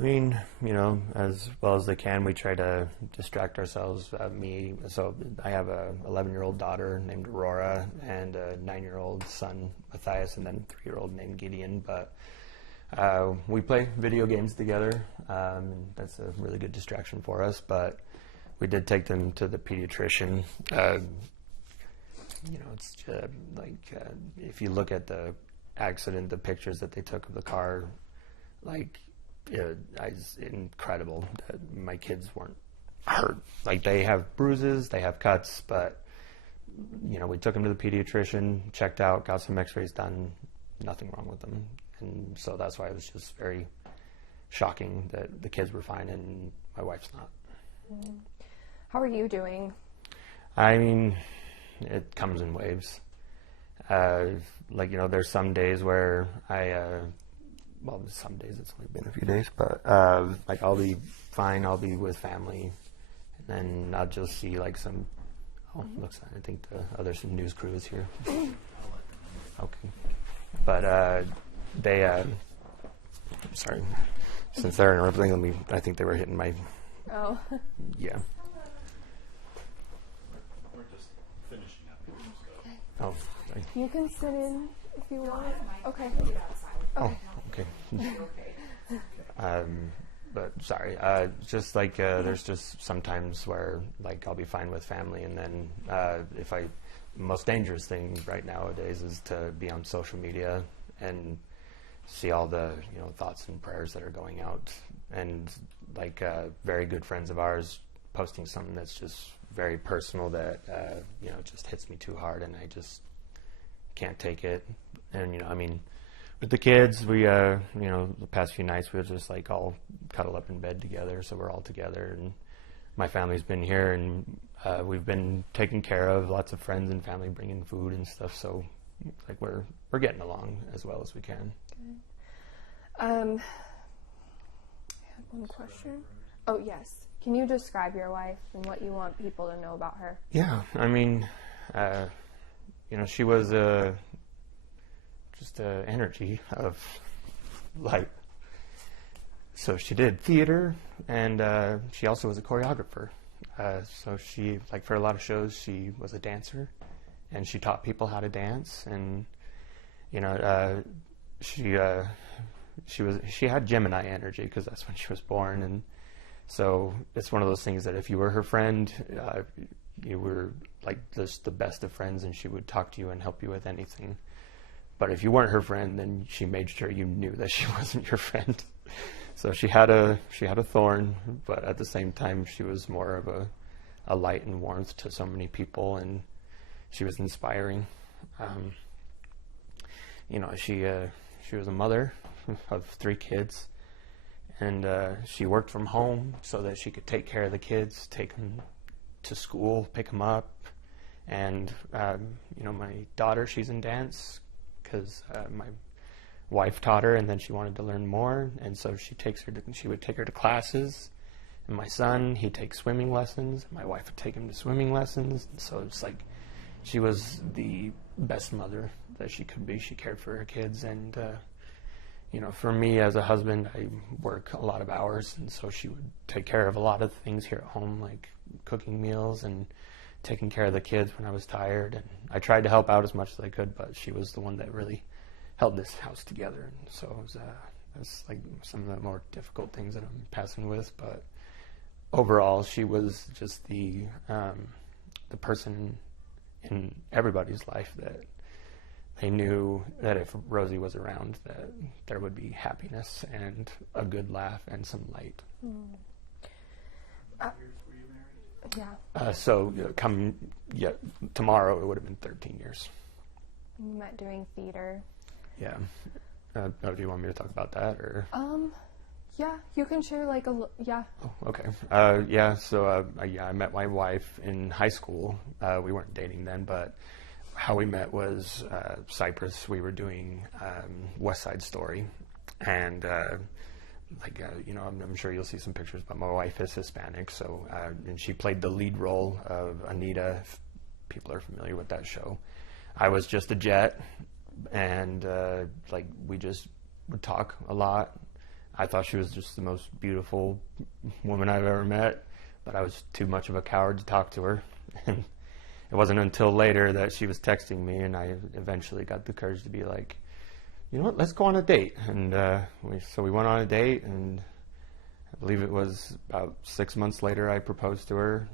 I mean, as well as they can, we try to distract ourselves. So I have a 11-year-old daughter named Aurora and a 9-year-old son, Matthias, and then a 3-year-old named Gideon. But we play video games together. That's a really good distraction for us. But we did take them to the pediatrician. It's if you look at the accident, the pictures that they took of the car, it's incredible that my kids weren't hurt. They have bruises, they have cuts, but we took them to the pediatrician, checked out, got some x-rays done, nothing wrong with them. And so that's why it was just very shocking that the kids were fine and my wife's not. How are you doing? I mean, it comes in waves. There's some days where some days it's only been a few days, but I'll be fine. I'll be with family, and then I'll just see some. Oh, looks like I think the some news crew is here. Okay, but they. Sorry, since they're interrupting, I think they were hitting my. Oh. Yeah. We're just finishing up. Oh. Sorry. You can sit in if you want. Okay. Oh, okay. But sorry, just there's just sometimes where I'll be fine with family, and then the most dangerous thing right nowadays is to be on social media and see all the thoughts and prayers that are going out, and very good friends of ours posting something that's just very personal that just hits me too hard, and I just can't take it. And with the kids, we, the past few nights we were just all cuddle up in bed together, so we're all together. And my family's been here, and we've been taken care of. Lots of friends and family bringing food and stuff. So, we're getting along as well as we can. I had one question. Oh yes, can you describe your wife and what you want people to know about her? Yeah, I mean, she was just an energy of light. So she did theater, and she also was a choreographer. So she, for a lot of shows, she was a dancer, and she taught people how to dance. And she had Gemini energy because that's when she was born, and so it's one of those things that if you were her friend, you were just the best of friends, and she would talk to you and help you with anything. But if you weren't her friend, then she made sure you knew that she wasn't your friend. So she had a thorn, but at the same time, she was more of a light and warmth to so many people, and she was inspiring. She was a mother of 3 kids, and she worked from home so that she could take care of the kids, take them to school, pick them up, and my daughter, she's in dance because my wife taught her, and then she wanted to learn more, and so she would take her to classes. And my son, he takes swimming lessons. My wife would take him to swimming lessons. And so it's she was the best mother that she could be. She cared for her kids, and for me as a husband, I work a lot of hours, and so she would take care of a lot of things here at home, like cooking meals and taking care of the kids when I was tired. And I tried to help out as much as I could, but she was the one that really held this house together. And so it was, that's some of the more difficult things that I'm passing with. But overall, she was just the person in everybody's life that they knew that if Rosie was around, that there would be happiness and a good laugh and some light. Yeah. Tomorrow it would have been 13 years. You met doing theater. Yeah. Do you want me to talk about that, or? Yeah, you can share yeah. Oh, okay. So I met my wife in high school. We weren't dating then, but how we met was Cyprus. We were doing West Side Story, and I'm sure you'll see some pictures, but my wife is Hispanic, so and she played the lead role of Anita, if people are familiar with that show. I was just a jet, and we just would talk a lot. I thought she was just the most beautiful woman I've ever met, but I was too much of a coward to talk to her. And it wasn't until later that she was texting me, and I eventually got the courage to be like, you know what, let's go on a date. And so we went on a date, and I believe it was about 6 months later I proposed to her.